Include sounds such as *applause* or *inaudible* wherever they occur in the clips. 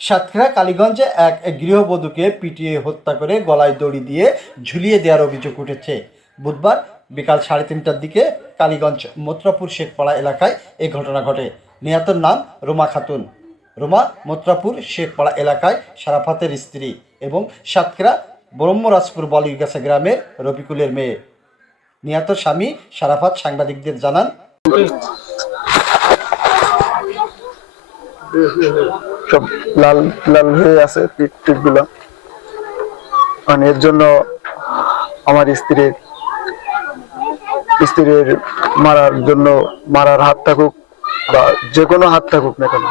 সাতক্ষীরা, কালীগঞ্জে এক গৃহবধূকে পিটিয়ে হত্যা করে গলায় দড়ি দিয়ে ঝুলিয়ে দেওয়ার অভিযোগ উঠেছে। বুধবার বিকাল সাড়ে তিনটার দিকে কালীগঞ্জ মথুরাপুর শেখপাড়া এলাকায় এই ঘটনা ঘটে। নিহতের নাম রোমা খাতুন। রোমা মথুরাপুর শেখপাড়া এলাকায় সারাফাতের স্ত্রী এবং সাতক্ষীরা, ব্রহ্মরাজপুর বলিগাছা গ্রামের রবিকুলের মেয়ে। নিহত স্বামী সারাফাত সাংবাদিকদের জানান সব লাল লাল হয়ে আছে পিঠ টিটগুলো মানে এর জন্য আমার স্ত্রীর স্ত্রীর মারার জন্য মারার হাত থাকুক বা যে কোনো হাত থাকুক না কেন,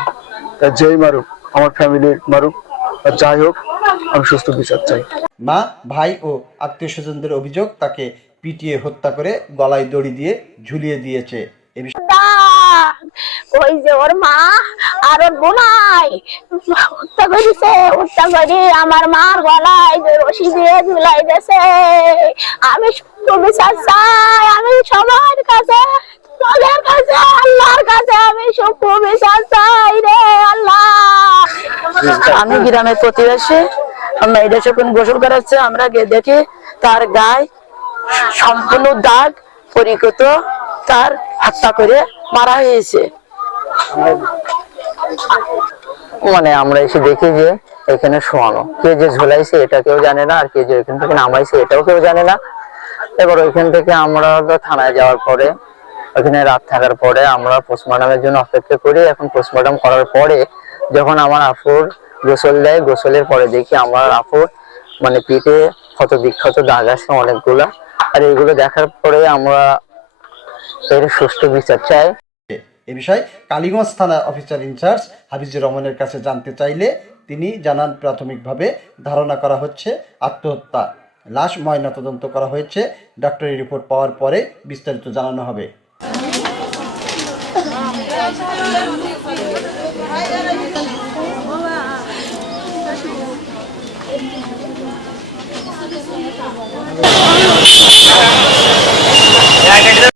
তা যেই মারুক, আমার ফ্যামিলির মারুক আর যাই হোক, আমি সুস্থ বিচার চাই মা, ভাই ও আত্মীয় স্বজনদের অভিযোগ তাকে পিটিয়ে হত্যা করে গলায় দড়ি দিয়ে ঝুলিয়ে দিয়েছে এ বিষয়ে। ওই যে ওর মা আর ওর বোনাই। হত্যা করেছে, হত্যা করে আমার মার গলায় রশি দিয়ে ঝুলাই দিয়েছে। আমি বিচার চাই, আমি সবার কাছে আমি চাই রে আল্লাহ। আমি গ্রামের প্রতিবেশী যখন গোসল করাচ্ছে, আমরা গিয়ে দেখি তার গায়ে সম্পূর্ণ দাগ পরিকৃত তার হত্যা করে মারা হয়েছে। মানে আমরা এসে দেখি যে এখানে শোয়ানো। কে যে ঝোলাইছে এটা কেউ জানে না, আর কে যে এখান থেকে নামাইছে এটাও কেউ জানে না। এবার ওইখান থেকে আমরা তো থানায় যাওয়ার পরে ওখানে রাত থাকার পরে আমরা পোস্টমর্টমের জন্য অপেক্ষা করি। এখন পোস্টমর্টম করার পরে যখন আমার আপুর গোসল দেয়, গোসলের পরে দেখি আমার আপুর মানে পিঠে ক্ষত বিক্ষত দাগ আছে অনেকগুলা। আর এইগুলো দেখার পরে আমরা এর সুষ্ঠু বিচার চাই। এ বিষয়ে কালীগঞ্জ থানা অফিসার ইনচার্জ হাফিজুর রহমানের কাছে জানতে চাইলে তিনি জানান প্রাথমিকভাবে ধারণা করা হচ্ছে আত্মহত্যা। লাশ ময়নাতদন্ত করা হয়েছে। ডক্টরি রিপোর্ট পাওয়ার পরে বিস্তারিত জানানো হবে। *laughs*